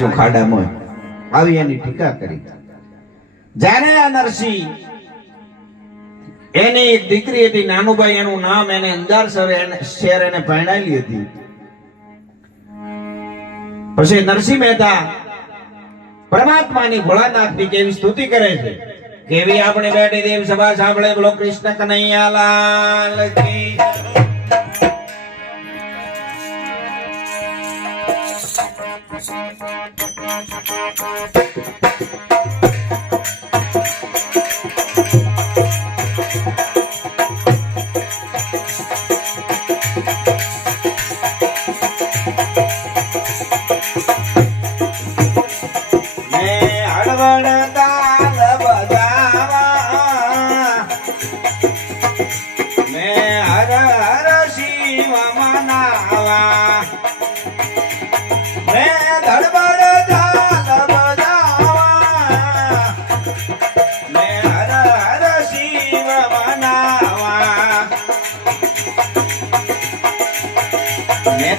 ખાડામાં આવી એની ટીકા કરી. જ્યારે આ નરસિંહ એની એક દીકરી હતી નાનુભાઈ, એનું નામ એને અંજાર શહેર એને પરણાયેલી હતી. પછી નરસિંહ મહેતા પરમાત્માની ભોળાનાથની કેવી સ્તુતિ કરે છે, કેવી આપણે બેઠી દેવ સભા સાંભળે. બોલો કૃષ્ણ કનૈયા લાલ કી.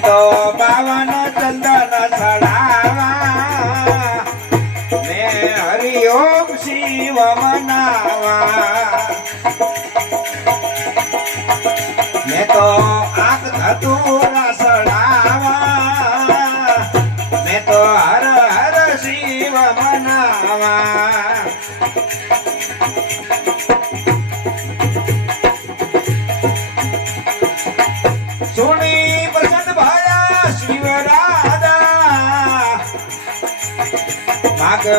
તો પાવન ચંદન ચડાવા, મેં હરિઓમ શિવ મનાવા, મેં તો આંખ ધતુરા સડાવા, મેં તો હર હર શિવ મનાવા.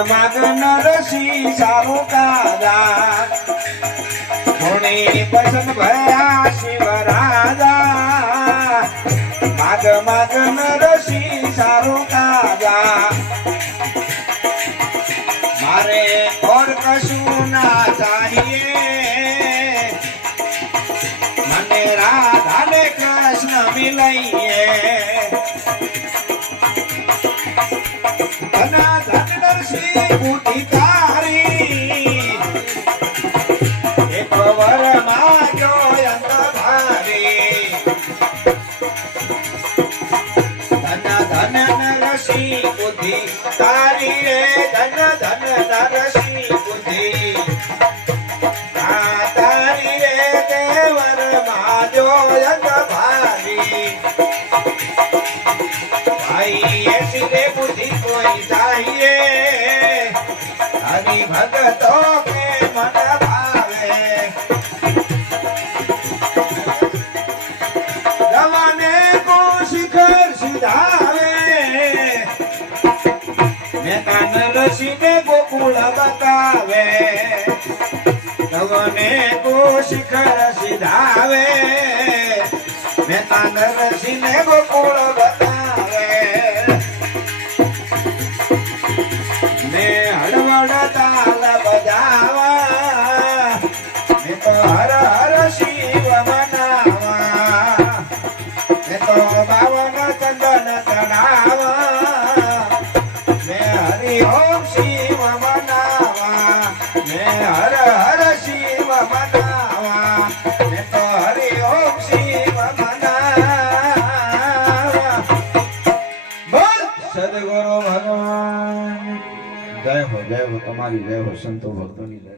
માગ નરસિંહ સારું કાદા, ધોણી પસંદ ભયા શિવ રાજા. માગ નરસિંહ સારું કાદા, મારે ઓર કશું ના ચાહીએ, મને રાધા ને કૃષ્ણ મિલાઈએ. તારી રે ધન ધન નરસિંહ બુદ્ધિ, તારી રે દેવર માં જોયત ભારી. ભાઈ એસી રે બુદ્ધિ કોઈ ચાહીએ, હરિ ભગતો કે મન ભાવે. જવાને કો શિખર સિધાવે, નરસિંહ ને ગોકુળ બતાવે. નવને કો શિખર સિધાવે, મહેતા નરસિંહ ને ગોકુળ બતાવે. મેં હળવળ તાલ બજાવા, મેં તો હર હર શિવ મનાવા, મેં તો બાવન ચંદન ચડાવા, ઓમ શિવ મનાવા, મેં હર હર શિવ મનાવા, મેં તો હરિ ઓમ શિવ મનાવા. બોલ સદગુરુ ભગવાન જય હો, જય હો, તમારી જય હો, સંતો ભક્તોની જય.